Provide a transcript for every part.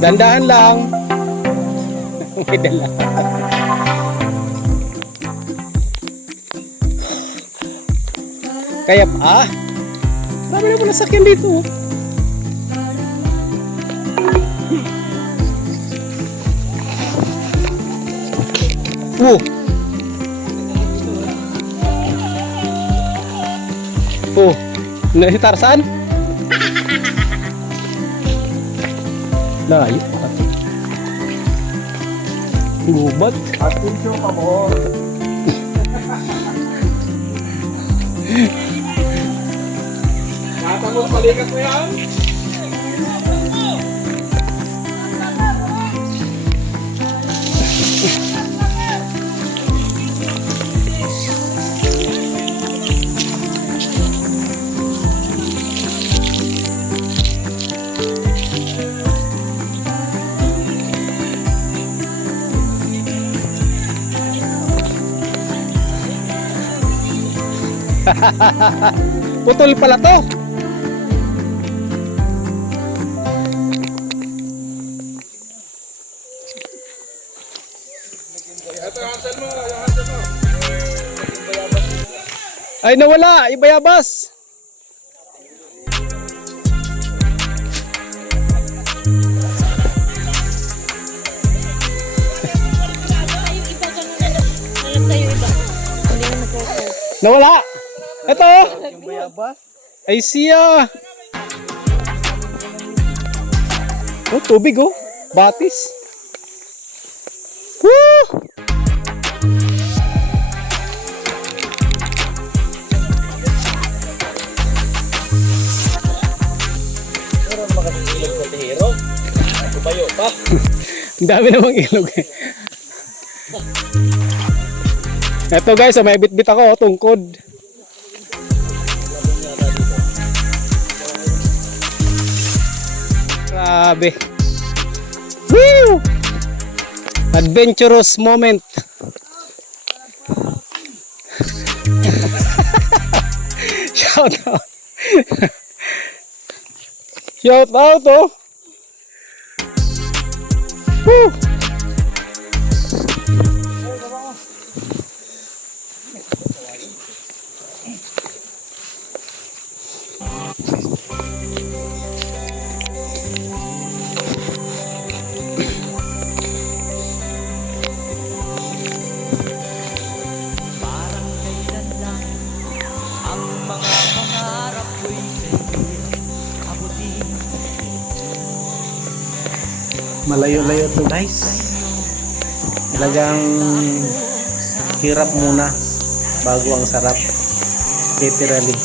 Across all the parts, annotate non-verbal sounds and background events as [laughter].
Dandahan lang. May dala. Kaya pa. Marami na pala sakyan dito. Oh. Oh. Nah, Tarzan? Layo. Gubat. Atensyon ka mo. Natanggol balikat mo yan? [laughs] Putol pala to. Ay nawala, ibayabas. Nawala. Ito. Yung bayabas. Ay siya. Oh, tubig oh. Batis. Woo! Tubayo pa. Ang dami namang ilog eh. Ito guys, oh, may bit-bit ako, oh, tungkod. Grabe. Woo! Adventurous moment. [laughs] Shout out. Shout out, oh. Woo! Malayo-layo to guys talagang hirap muna bago ang sarap literally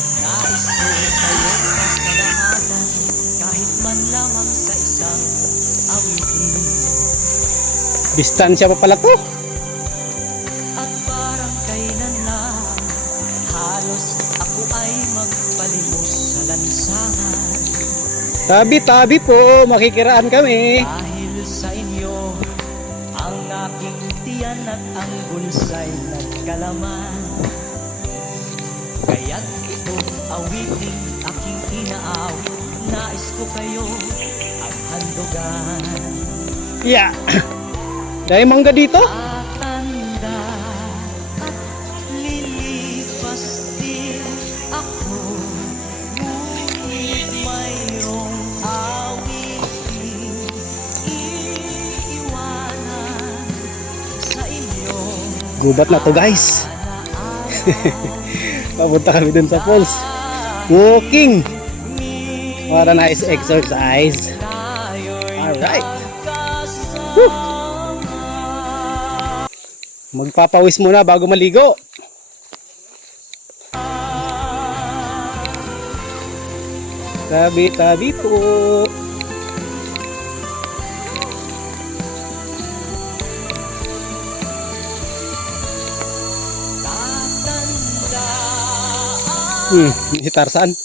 Distansya pa pala to. At parang kailan lang Halos ako ay magpalimos sa lansangan Tabi-tabi po, makikiraan kami. Dahil at ang bulsa'y nagkalaman Kaya't ito awiting aking inaawit Nais ko kayo ang handugan Yeah. [coughs] Dahil mangga dito. Tatanda Gubat na to guys. [laughs] Papunta kami dun sa falls. Walking. Para nice exercise. Alright. Woo! Magpapawis muna bago maligo. Tabi-tabi po. Hmm, si Tarzan.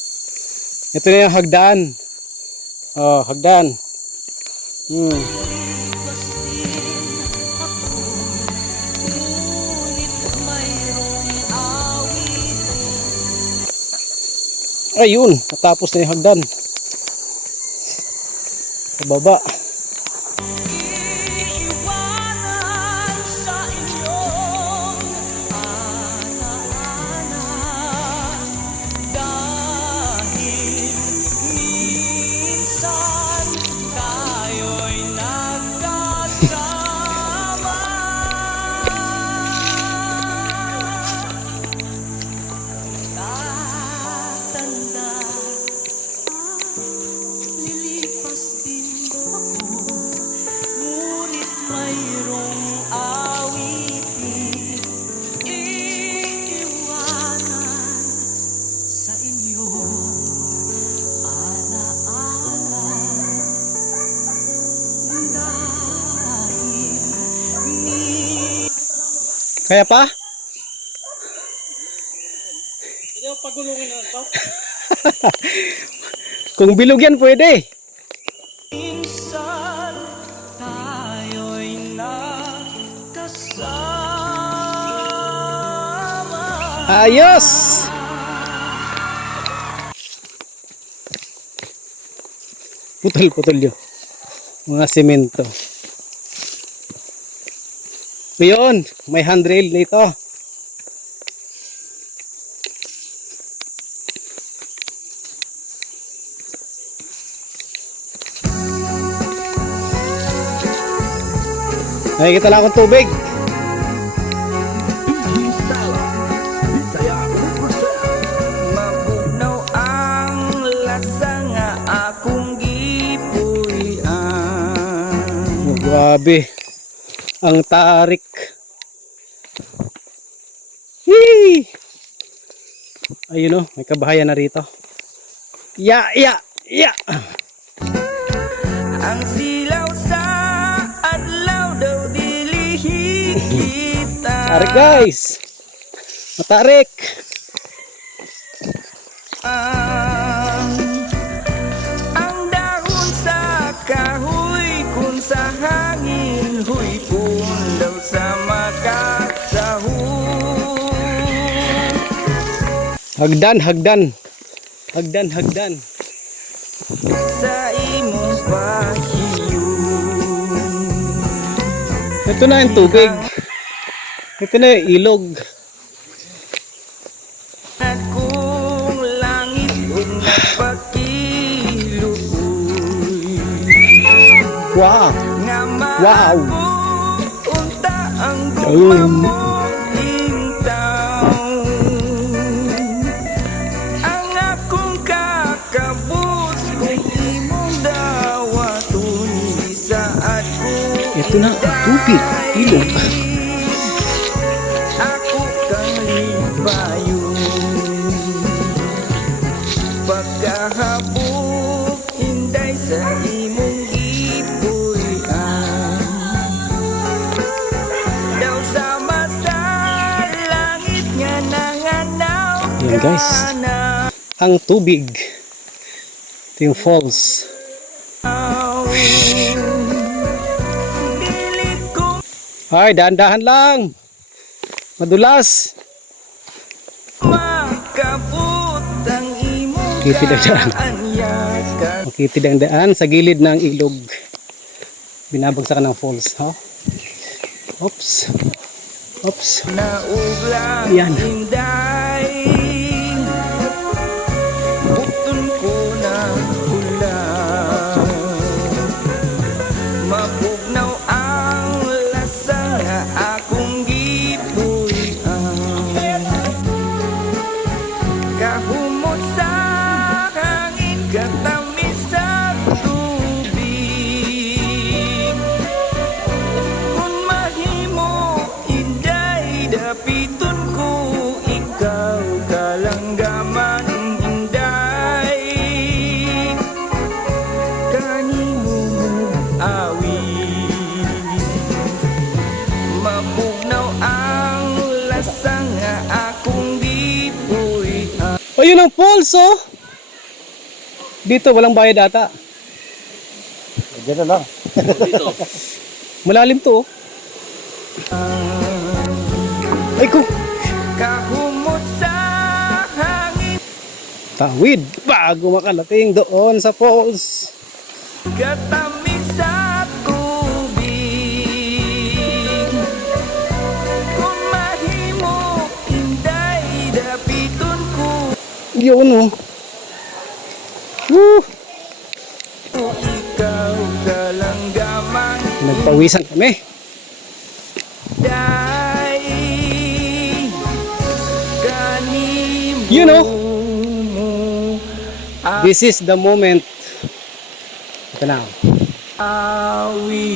Ito na yung hagdan. Oh, hagdan. Hmm. Ayun, natapos na yung hagdan. Pababa. Iiwanan Kaya pa? [laughs] Kung bilog yan, pwede. minsan tayo'y nakasama Ayos! Putol-putol yun. Mga semento. Yun, may handrail nito. Nakikita lang akong tubig. Grabe. Ang tarik. Hee! Ayun oh, may kabahayan na rito. Ya, ya, ya. Ang silaw sa adlaw daw dili kita [laughs] Tarik guys. Matarik. Ang Hagdan, hagdan. Hagdan, hagdan. sa imong Ito na yung tubig. Ito na yung ilog. at kung langit kung nagpakiluoy Wow. Wow. unta ang Um. gugma tubig. Ilog. ako kang libayon pagkahabog inday sa imong gipuy-an daw sama sa langit nga nanganaw Yan, guys. Ang tubig. Ito yung falls. Ko Ay, dahan-dahan lang. Madulas. makabut ang daan. Makitid ang daan sa gilid ng ilog. Binabagsakan ng falls. Ha? Oops. Oops. Yan. Ayun ang falls, oh. Dito, walang bayad ata. Diyan na lang. Malalim to, oh. Ay ko. Kahumot sa hangin Tawid bago makalating doon sa falls. Katamis Yun oh. Woo! Nagpawisan kami. You know, this is the moment. Ito na. Awi